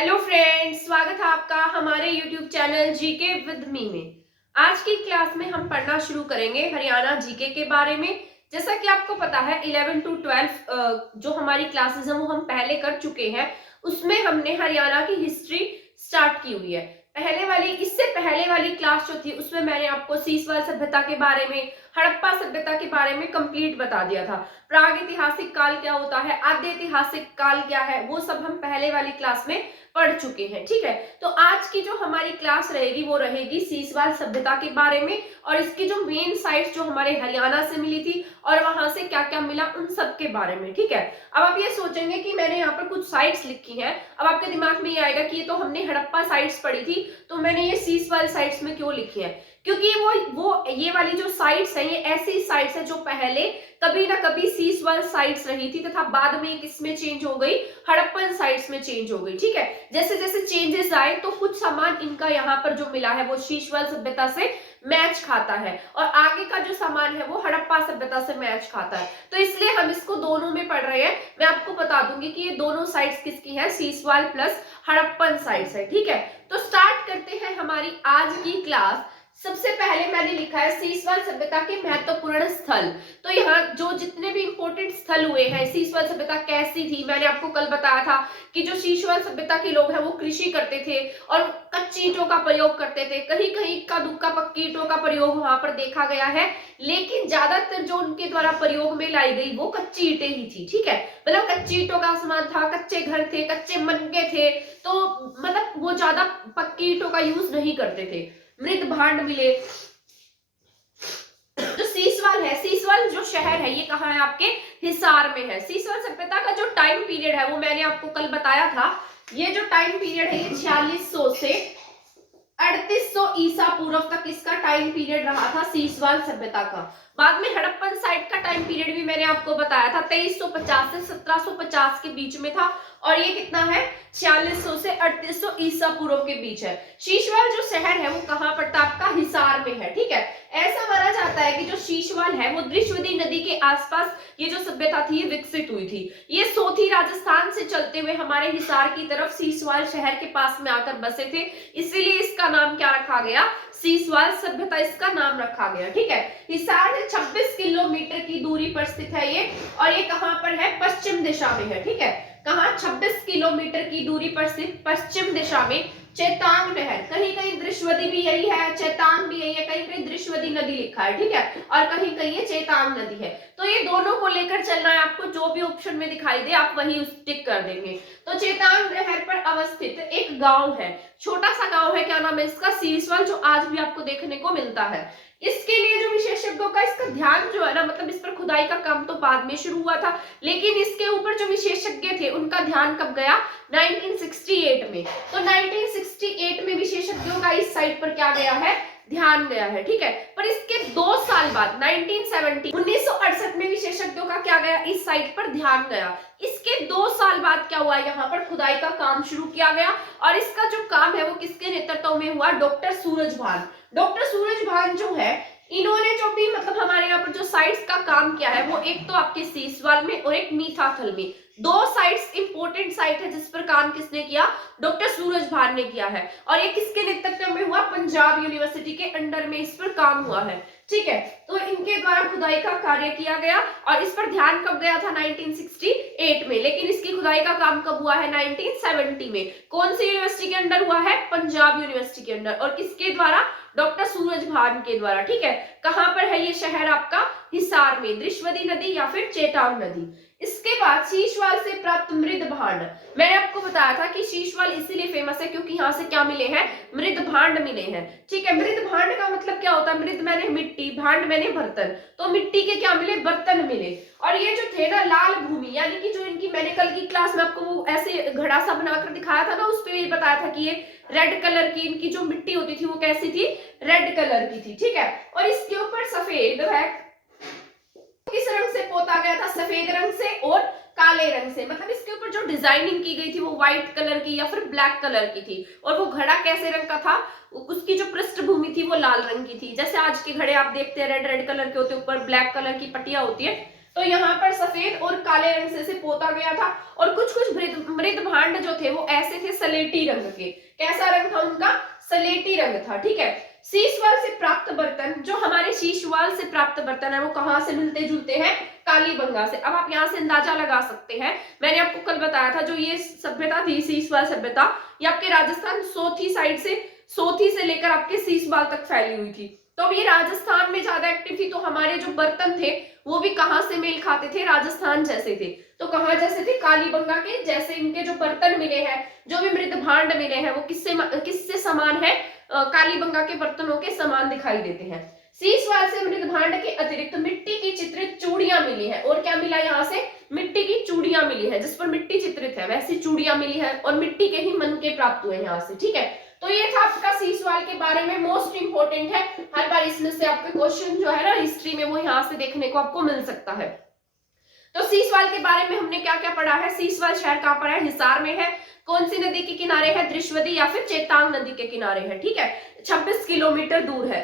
Hello friends, स्वागत है आपका हमारे YouTube channel GK with me में। आज की क्लास में हम पढ़ना शुरू करेंगे हरियाणा जीके के बारे में। जैसा कि आपको पता है 11 to 12 जो हमारी क्लासेस हैं वो हम पहले कर चुके हैं। उसमें हमने हरियाणा की हिस्ट्री स्टार्ट की हुई है। इससे पहले वाली क्लास जो थी उसमें मैंने आपको सीसवाल सभ्यता के बारे में, हड़प्पा सभ्यता के बारे में कंप्लीट बता दिया था। प्रागैतिहासिक काल क्या होता है, आद्य ऐतिहासिक काल क्या है, वो सब हम पहले वाली क्लास में पढ़ चुके हैं। ठीक है, तो आज की जो हमारी क्लास रहेगी वो रहेगी सीसवाल सभ्यता के बारे में और इसकी जो मेन साइट्स जो हमारे हरियाणा से मिली थी और वहां से क्या क्या मिला उन सब के बारे में। ठीक है, अब आप ये सोचेंगे कि मैंने यहाँ पर कुछ साइट्स लिखी हैं। अब आपके दिमाग में ये आएगा कि ये तो हमने हड़प्पा साइट्स पढ़ी थी, तो मैंने ये सीसवाल साइट्स में क्यों लिखी है? क्योंकि वो ये वाली जो साइट्स है ये ऐसी साइट्स है जो पहले कभी ना कभी सीसवाल साइट्स रही थी तथा बाद में किसमें चेंज हो गई, हड़प्पन साइट्स में चेंज हो गई। ठीक है, जैसे जैसे चेंजेस आए तो कुछ सामान इनका यहाँ पर जो मिला है वो सीसवाल सभ्यता से मैच खाता है और आगे का जो सामान है वो हड़प्पा सभ्यता से मैच खाता है। तो इसलिए हम इसको दोनों में पढ़ रहे हैं। मैं आपको बता दूंगी कि ये दोनों साइट्स किसकी है, सीसवाल प्लस हड़प्पन साइट्स है। ठीक है, तो स्टार्ट करते हैं हमारी आज की क्लास। सबसे पहले मैंने लिखा है सीसवाल सभ्यता के महत्वपूर्ण स्थल। तो यहाँ जो जितने भी इंपॉर्टेंट स्थल हुए हैं, सीसवाल सभ्यता कैसी थी, मैंने आपको कल बताया था कि जो सीसवाल सभ्यता के लोग हैं वो कृषि करते थे और कच्ची ईंटों का प्रयोग करते थे। कहीं कहीं इक्का दुक्का पक्की ईंटों का प्रयोग वहां पर देखा गया है, लेकिन ज्यादातर जो उनके द्वारा प्रयोग में लाई गई वो कच्ची ईंटें ही थी। ठीक है, मतलब कच्ची ईंटों का सामान था, कच्चे घर थे, कच्चे मनके थे, तो मतलब वो ज्यादा पक्की ईंटों का यूज नहीं करते थे। मृद भांड मिले। जो सीसवाल है, सीसवाल जो शहर है ये कहाँ है, आपके हिसार में है। सीसवाल सभ्यता का जो टाइम पीरियड है वो मैंने आपको कल बताया था। ये जो टाइम पीरियड है ये 4600 से 3800 ईसा पूर्व तक इसका टाइम पीरियड रहा था सीसवाल सभ्यता का। बाद में हड़प्पन साइट का टाइम पीरियड भी मैंने आपको बताया था, 2350 से 1750 के बीच में था और ये कितना है, 4600 से 3800 ईसा पूर्व के बीच है। सीसवाल जो शहर है वो कहाँ पड़ता है, आपका हिसार में है। ठीक है, ऐसा माना जाता है कि जो सीसवाल है वो दृश्यवती नदी के आसपास ये जो सभ्यता थी ये विकसित हुई थी। ये सोथी राजस्थान से चलते हुए हमारे हिसार की तरफ सीसवाल शहर के पास में आकर बसे थे, इसीलिए इसका नाम क्या रखा गया, सीसवाल सभ्यता इसका नाम रखा गया। ठीक है, हिसार से 26 किलोमीटर की दूरी पर स्थित है ये और ये कहां पर है, पश्चिम दिशा में है। ठीक है, कहां, 26 किलोमीटर की दूरी पर स्थित पश्चिम दिशा में चेतांग नहर, कहीं कहीं दृश्यवती भी यही है, चेतांग भी यही है, कहीं कहीं दृश्यवती नदी लिखा है। ठीक है, और कहीं कहीं ये चेतांग नदी है। तो ये दोनों को लेकर चलना है आपको, जो भी ऑप्शन में दिखाई दे आप वही टिक कर देंगे। तो चेतांग नहर पर अवस्थित एक गांव है, छोटा सा गांव है, क्या नाम है इसका, सीसवाल, जो आज भी आपको देखने को मिलता है। इसके लिए जो विशेषज्ञों का इसका ध्यान जो है ना, मतलब इस पर खुदाई का काम तो बाद में शुरू हुआ था, लेकिन इसके ऊपर जो विशेषज्ञ थे उनका ध्यान कब गया, 1968 में। तो 1968 में विशेषज्ञों का इस साइट पर क्या गया है, ध्यान गया है। ठीक है, पर इसके 2 साल बाद 1968 में विशेषज्ञों का क्या गया, इस साइट पर ध्यान गया। इसके 2 साल बाद क्या हुआ, यहाँ पर खुदाई का काम शुरू किया गया और इसका जो काम है वो किसके नेतृत्व में हुआ, डॉक्टर सूरजभान। डॉक्टर सूरजभान जो है, इन्होंने जो भी मतलब हमारे यहाँ पर जो साइट्स का काम किया है वो एक तो आपके सीसवाल में और एक मीठाथल में, 2 साइट्स इंपॉर्टेंट साइट है जिस पर काम किसने किया, डॉक्टर सूरजभान ने किया है। और ये किसके नेतृत्व में हुआ, पंजाब यूनिवर्सिटी के अंडर में इस पर काम हुआ है। ठीक है, तो इनके द्वारा खुदाई का कार्य किया गया और इस पर ध्यान कब गया था, 1968 में, लेकिन इसकी खुदाई का काम कब हुआ है, 1970 में। कौन सी यूनिवर्सिटी के अंडर हुआ है, पंजाब यूनिवर्सिटी के अंडर, और किसके द्वारा, डॉक्टर सूरजभान के द्वारा। ठीक है, कहां पर है ये शहर आपका, हिसार में, दृश्यवती नदी या फिर चेतांग नदी। इसके बाद सीसवाल से प्राप्त मृद भांड, मैंने आपको बताया था कि सीसवाल इसीलिए फेमस है क्योंकि यहाँ से क्या मिले हैं, मृद भांड मिले हैं। ठीक है, मृद भांड का मतलब क्या होता है, मृद मैंने मिट्टी, भांड मैंने बर्तन, तो मिट्टी के क्या मिले, बर्तन मिले। और ये जो थे ना लाल भूमि, यानी कि जो इनकी, मैंने कल की क्लास में आपको वो ऐसे घड़ा सा बनाकर दिखाया था ना, उस पर ये बताया था कि ये रेड कलर की इनकी जो मिट्टी होती थी वो कैसी थी, रेड कलर की थी। ठीक है, और इसके ऊपर सफेद है, किस रंग से पोता गया था, सफेद रंग से और काले रंग से, मतलब इसके ऊपर जो डिजाइनिंग की गई थी वो व्हाइट कलर की या फिर ब्लैक कलर की थी। और वो घड़ा कैसे रंग का था, उसकी जो पृष्ठभूमि थी वो लाल रंग की थी। जैसे आज के घड़े आप देखते हैं रेड रेड कलर के होते हैं, ऊपर ब्लैक कलर की पट्टियां होती है, तो यहाँ पर सफेद और काले रंग से पोता गया था। और कुछ कुछ मृद भांड जो थे वो ऐसे थे, सलेटी रंग के। कैसा रंग था उनका? सलेटी रंग था, ठीक है। शीशवाल से प्राप्त बर्तन, जो हमारे शीशवाल से प्राप्त बर्तन है वो कहाँ से मिलते जुलते हैं? कालीबंगा से। अब आप यहाँ से अंदाजा लगा सकते हैं, मैंने आपको कल बताया था जो ये सभ्यता थी शीशवाल सभ्यता, ये आपके राजस्थान सोथी साइड से, सोथी से लेकर आपके शीशवाल तक फैली हुई थी। तो अब ये राजस्थान में ज्यादा एक्टिव थी, तो हमारे जो बर्तन थे वो भी कहाँ से मेल खाते थे? राजस्थान जैसे थे। तो कहाँ जैसे थे? कालीबंगा के जैसे। इनके जो बर्तन मिले हैं, जो भी मृद भांड मिले हैं, वो किससे समान है? कालीबंगा के बर्तनों के समान दिखाई देते हैं। शीशवाल से मृद भांड के अतिरिक्त मिट्टी की चित्रित चूड़ियां मिली है। और क्या मिला यहाँ से? मिट्टी की चूड़ियां मिली है, जिस पर मिट्टी चित्रित है वैसी चूड़ियां मिली है, और मिट्टी के ही मन के प्राप्त हुए यहाँ से, ठीक है। तो ये था आपका शीशवाल के बारे में, मोस्ट इंपोर्टेंट है। हर बार इसमें से आपके क्वेश्चन जो है ना हिस्ट्री में, वो यहाँ से देखने को आपको मिल सकता है। तो शीशवाल के बारे में हमने क्या क्या पढ़ा है? शीशवाल शहर कहाँ पर है? हिसार में है। कौन सी नदी के किनारे है? दृश्यवती या फिर चेतांग नदी के किनारे है, ठीक है। 26 किलोमीटर दूर है।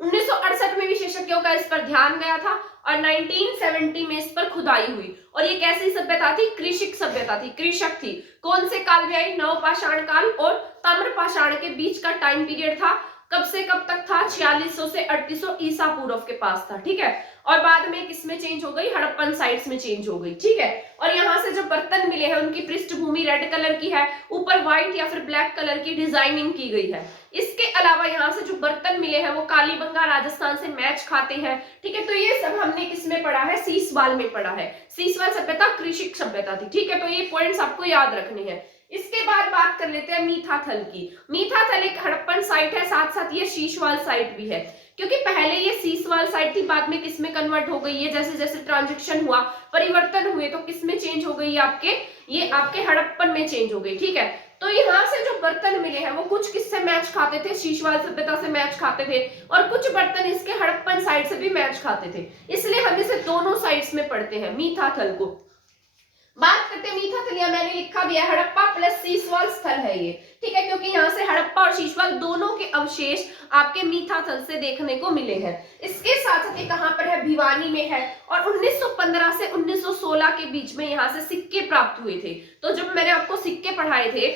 1968 में विशेषज्ञों का इस पर ध्यान गया था, और 1970 में इस पर खुदाई हुई। और ये कैसी सभ्यता थी? कृषिक सभ्यता थी, कृषक थी। कौन से काल में आई? नवपाषाण काल और ताम्रपाषाण के बीच का टाइम पीरियड था। कब से कब तक था? 4600 से 3800 ईसा पूर्व के पास था, ठीक है। और बाद में किसमें चेंज हो गई? हड़प्पन साइट्स में चेंज हो गई, ठीक है। और यहाँ से जो बर्तन मिले हैं उनकी पृष्ठभूमि रेड कलर की है, ऊपर व्हाइट या फिर ब्लैक कलर की डिजाइनिंग की गई है। इसके अलावा यहाँ से जो बर्तन मिले हैं वो कालीबंगा राजस्थान से मैच खाते हैं, ठीक है। तो ये सब हमने किसमें पढ़ा है? शीशवाल में पढ़ा है। शीशवाल सभ्यता कृषिक सभ्यता थी, ठीक है। तो ये पॉइंट्स आपको याद रखने हैं। इसके बाद बात कर लेते हैं मीठाथल की। मीठाथल एक हड़प्पन साइट है, साथ साथ ये शीशवाल साइट भी है। क्योंकि पहले ये शीशवाल साइट थी, बाद में किसमें कन्वर्ट हो गई है? जैसे जैसे ट्रांजेक्शन हुआ, परिवर्तन हुए, तो किसमें चेंज हो गई? ये आपके हड़प्पन में चेंज हो गई, ठीक है। तो यहाँ से जो बर्तन मिले हैं वो कुछ किससे मैच खाते थे? शीशवाल सभ्यता से मैच खाते थे, और कुछ बर्तन इसके हड़प्पन साइड से भी मैच खाते थे। इसलिए हम इसे दोनों साइड्स में पढ़ते हैं, मीठाथल को। बात करते हैं मीठाथल, या मैंने लिखा भी है हड़प्पा प्लस शीशवाल स्थल है ये, ठीक है। क्योंकि यहाँ से हड़प्पा और शीशवाल दोनों के अवशेष आपके मीठाथल से देखने को मिले हैं। इसके साथ साथ ये कहाँ पर है? भिवानी में है। और 1915 से 1916 के बीच में यहाँ से सिक्के प्राप्त हुए थे। तो जब मैंने आपको सिक्के पढ़ाए थे,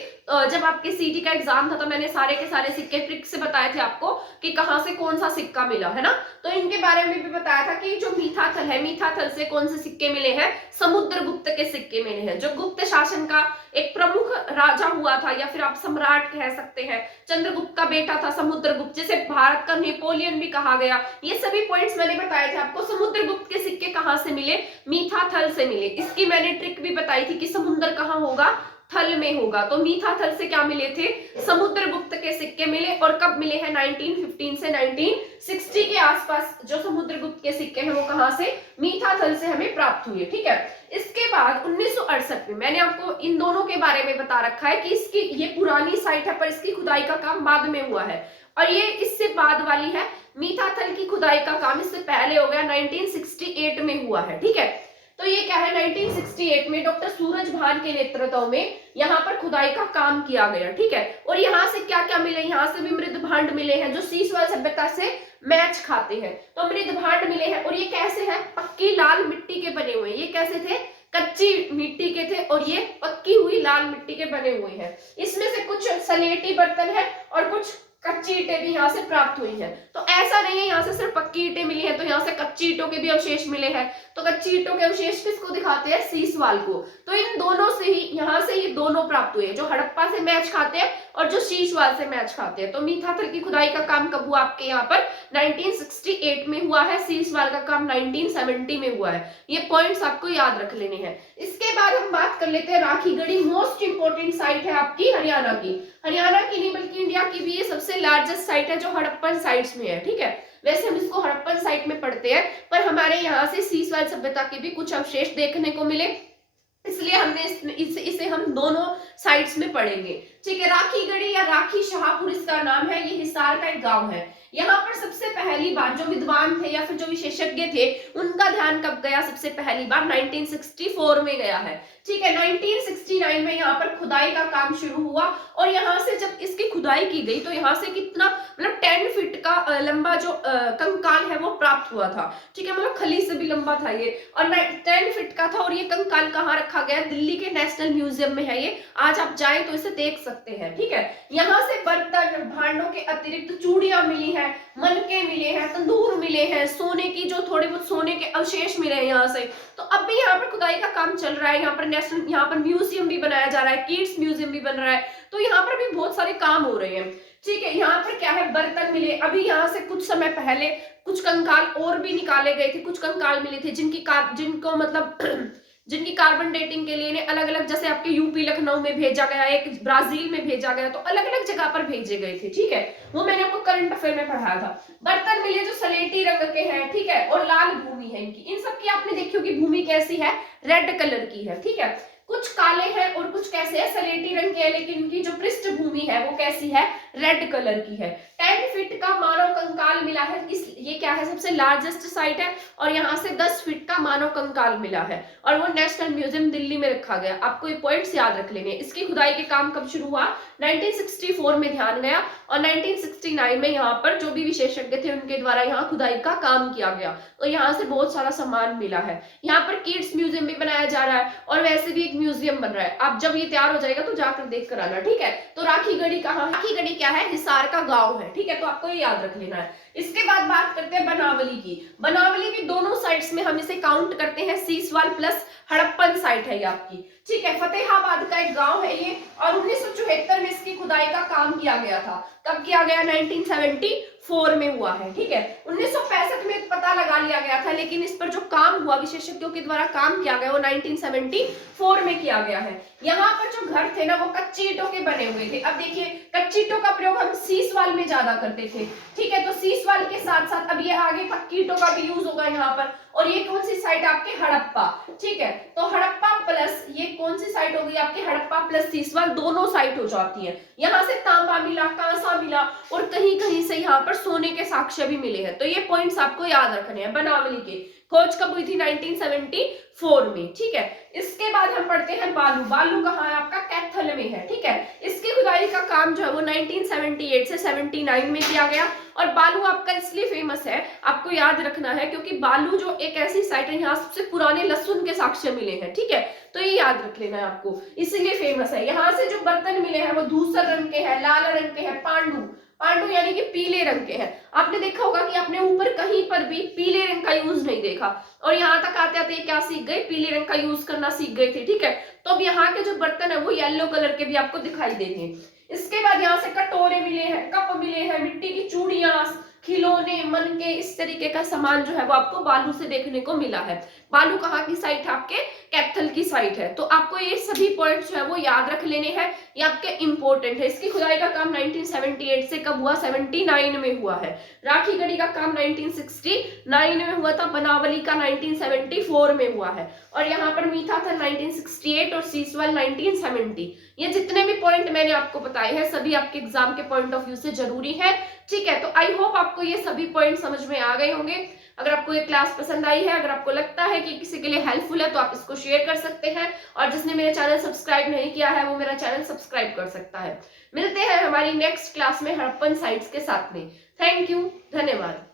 जब आपके सीटी का एग्जाम था, तो मैंने सारे के सारे सिक्के ट्रिक से बताए थे आपको कि कहाँ से कौन सा सिक्का मिला है ना। तो इनके बारे में भी बताया था कि जो मीठाथल है, मीठाथल से कौन से सिक्के मिले हैं? समुद्रगुप्त के सिक्के मिले हैं, जो गुप्त शासन का एक प्रमुख राजा हुआ था, या फिर आप सम्राट कह सकते हैं। चंद्रगुप्त का बेटा था समुद्रगुप्त, जिसे भारत का नेपोलियन भी कहा गया। ये सभी पॉइंट्स मैंने बताए थे आपको। समुद्रगुप्त के सिक्के कहाँ से मिले? मीठाथल से मिले। इसकी मैंने ट्रिक भी बताई थी कि समुद्र कहाँ होगा? थल में होगा। तो मीठाथल से क्या मिले थे? समुद्रगुप्त के सिक्के मिले। और कब मिले हैं? 1915 से 1960 के आसपास जो समुद्रगुप्त के सिक्के हैं वो कहाँ से? मीठाथल से हमें प्राप्त हुए, ठीक है। इसके बाद 1968 में मैंने आपको इन दोनों के बारे में बता रखा है कि इसकी ये पुरानी साइट है, पर इसकी खुदाई का काम बाद में हुआ है। और ये इससे बाद वाली है। मीठाथल की खुदाई का काम इससे पहले हो गया, 1968 में हुआ है, ठीक है। तो ये क्या है? 1968 में डॉक्टर सूरज भान के नेतृत्व में यहाँ पर खुदाई का काम किया गया, ठीक है। और यहाँ से क्या क्या मिले? यहाँ से भी मृद भांड मिले हैं जो शीशवाल सभ्यता से मैच खाते हैं। तो मृद भांड मिले हैं, और ये कैसे है? पक्की लाल मिट्टी के बने हुए। ये कैसे थे? कच्ची मिट्टी के थे, और ये पक्की हुई लाल मिट्टी के बने हुए हैं। इसमें से कुछ सलेटी बर्तन है और कुछ कच्ची ईंटें भी यहाँ से प्राप्त हुई हैं। तो ऐसा नहीं है यहाँ से सिर्फ पक्की ईंटें मिली हैं, तो यहाँ से कच्ची ईंटों के भी अवशेष मिले हैं। तो कच्ची ईंटों के अवशेष किसको दिखाते हैं? शीशवाल को। तो इन दोनों से ही यहाँ से ये दोनों प्राप्त हुए, जो हड़प्पा से मैच खाते हैं और जो शीशवाल से मैच खाते हैं। तो मीठाथल की खुदाई का काम कब हुआ आपके यहाँ पर? 1968 में हुआ है। शीशवाल का काम 1970 में हुआ है। ये पॉइंट्स आपको याद रख लेने हैं। इसके बाद हम बात कर लेते हैं राखीगढ़ी। मोस्ट इंपोर्टेंट साइट है आपकी हरियाणा की। हरियाणा की नहीं बल्कि इंडिया की भी ये सबसे लार्जेस्ट साइट है जो हड़प्पन साइट्स में है, ठीक है। वैसे हम इसको हड़प्पन साइट में पढ़ते हैं, पर हमारे यहाँ से शीशवाल सभ्यता के भी कुछ अवशेष देखने को मिले, इसलिए हमने इसे हम दोनों साइड्स में पढ़ेंगे, ठीक है। राखीगढ़ी या राखी शाहपुर इसका नाम है। ये हिसार का एक गांव है। यहाँ पर सबसे पहली बार जो विद्वान थे या फिर जो विशेषज्ञ थे उनका ध्यान कब गया? सबसे पहली बार 1964 में गया है। ठीक है, 1969 में यहाँ पर खुदाई का काम शुरू हुआ और यहाँ से जब इसकी खुदाई की गई तो यहाँ से कितना मतलब 10 फीट का लंबा जो कंकाल है वो प्राप्त हुआ था। ठीक है, मतलब खली से भी लंबा था ये और 10 फीट का था। और ये कंकाल कहाँ रखा गया? दिल्ली के नेशनल म्यूजियम में है ये। आज आप जाएं तो इसे देख सकते हैं। ठीक है, यहाँ से बर्तन भांडों के अतिरिक्त चूड़ियां मिली है, मनके मिले हैं, तंदूर मिले हैं, सोने की जो थोड़े बहुत सोने के अवशेष मिले हैं यहाँ से। तो अब भी यहाँ पर खुदाई का काम चल रहा है। यहाँ पर नेशनल यहाँ पर म्यूजियम भी बनाया जा रहा है, किड्स म्यूजियम भी बन रहा है। तो यहाँ पर भी बहुत सारे काम हो रहे हैं। ठीक है, यहाँ पर क्या है? बर्तन मिले। अभी यहाँ से कुछ समय पहले कुछ कंकाल और भी निकाले गए थे, कुछ कंकाल मिले थे जिनको मतलब जिनकी कार्बन डेटिंग के लिए अलग अलग, जैसे आपके यूपी लखनऊ में भेजा गया, एक ब्राजील में भेजा गया, तो अलग अलग जगह पर भेजे गए थे। ठीक है, वो मैंने आपको करंट अफेयर में पढ़ाया था। बर्तन मिले जो सलेटी रंग के हैं। ठीक है, और लाल भूमि है इनकी। इन सब की आपने देखी होगी भूमि कैसी है? रेड कलर की है। ठीक है, कुछ काले हैं और कुछ कैसे है? सलेटी रंग के है, लेकिन इनकी जो पृष्ठभूमि है वो कैसी है? रेड कलर की है। 10 फीट का मानव कंकाल मिला है। ये क्या है? सबसे लार्जेस्ट साइट है और यहाँ से 10 फीट का मानव कंकाल मिला है और वो नेशनल म्यूजियम दिल्ली में रखा गया। आपको ये पॉइंट्स याद रख लेंगे। इसकी खुदाई के काम कब शुरू हुआ? 1964 में ध्यान गया और 1969 में यहाँ पर जो भी विशेषज्ञ थे उनके द्वारा यहाँ खुदाई का काम किया गया। तो यहाँ से बहुत सारा सामान मिला है। यहाँ पर किड्स म्यूजियम भी बनाया जा रहा है और वैसे भी एक म्यूजियम बन रहा है। आप जब ये तैयार हो जाएगा तो जाकर देख कर आना। ठीक है, तो राखीगढ़ी कहाँ? राखीगढ़ी क्या है? हिसार का गांव है। ठीक है, तो आपको ये याद रख लेना है। इसके बाद बात करते हैं बनावली की। बनावली भी दोनों साइड्स में हम इसे काउंट करते हैं। सीसवाल प्लस हड़प्पन साइट है ये आपकी। ठीक है, फतेहाबाद का एक गांव है ये और 1974 में इसकी खुदाई का काम किया गया था। कब किया गया? 1974 में हुआ है। ठीक है, 1965 में पता लगा लिया गया था, लेकिन इस पर जो काम हुआ विशेषज्ञों के द्वारा काम किया गया वो 1974 में किया गया है। यहाँ पर जो घर थे ना वो कच्ची ईंटों के बने हुए थे। अब देखिए, कच्ची ईंटों का प्रयोग हम सीसवाल में ज्यादा करते थे। ठीक है, तो सीसवाल के साथ साथ अब ये आगे पक्की ईंटों का भी यूज होगा यहाँ पर। और ये कौन सी साइट? आपके हड़प्पा। ठीक है, तो हड़प्पा प्लस ये कौन सी साइट होगी? आपके हड़प्पा प्लस सीसवाल, दोनों साइट हो जाती है। यहाँ से तांबा मिला, कांसा मिला और कहीं कहीं से यहाँ पर सोने के साक्ष्य भी मिले हैं। तो ये पॉइंट्स आपको याद रखने हैं। बनावली के खोज कब हुई थी? 1974 में। ठीक है, इसके बाद हम पढ़ते हैं बालू। बालू कहाँ है? आपका कैथल में है। ठीक है, इसकी खुदाई का काम जो है वो 1978 से 79 में किया गया और बालू आपका इसलिए फेमस है, आपको याद रखना है, क्योंकि बालू जो एक ऐसी साइट है यहाँ सबसे पुराने लहसुन के साक्ष्य मिले हैं। ठीक है, तो ये याद रख लेना है आपको, इसलिए फेमस है। यहाँ से जो बर्तन मिले हैं वो धूसर रंग के हैं, लाल रंग के हैं, पांडु यानी कि पीले रंग के हैं। आपने देखा होगा कि आपने ऊपर कहीं पर भी पीले रंग का यूज नहीं देखा और यहाँ तक आते आते क्या सीख गए? पीले रंग का यूज करना सीख गए थे। ठीक है, तो अब यहाँ के जो बर्तन है वो येलो कलर के भी आपको दिखाई देंगे। इसके बाद यहाँ से कटोरे मिले हैं, कप मिले हैं, मिट्टी की चूड़ियां, खिलौने, मनके, इस तरीके का सामान जो है वो आपको बालू से देखने को मिला है। बालू कहाँ की साइट है? आपके कैथल की साइट है। तो आपको ये सभी पॉइंट्स जो है वो याद रख लेने हैं, ये आपके इंपॉर्टेंट है। इसकी खुदाई का काम 1978 से कब हुआ? 79 में हुआ है। राखीगढ़ी का काम 1969 में हुआ था। बनावली का 1974 में हुआ है और यहाँ पर मीठा था 1968 और सीसवाल 1970। ये जितने भी पॉइंट मैंने आपको बताए हैं सभी आपके एग्जाम के पॉइंट ऑफ व्यू से जरूरी है। ठीक है, तो आई होप आपको ये सभी पॉइंट समझ में आ गए होंगे। अगर आपको ये क्लास पसंद आई है, अगर आपको लगता है कि किसी के लिए हेल्पफुल है तो आप इसको शेयर कर सकते हैं और जिसने मेरे चैनल सब्सक्राइब नहीं किया है वो मेरा चैनल सब्सक्राइब कर सकता है। मिलते हैं हमारी नेक्स्ट क्लास में हड़प्पन साइट्स के साथ में। थैंक यू, धन्यवाद।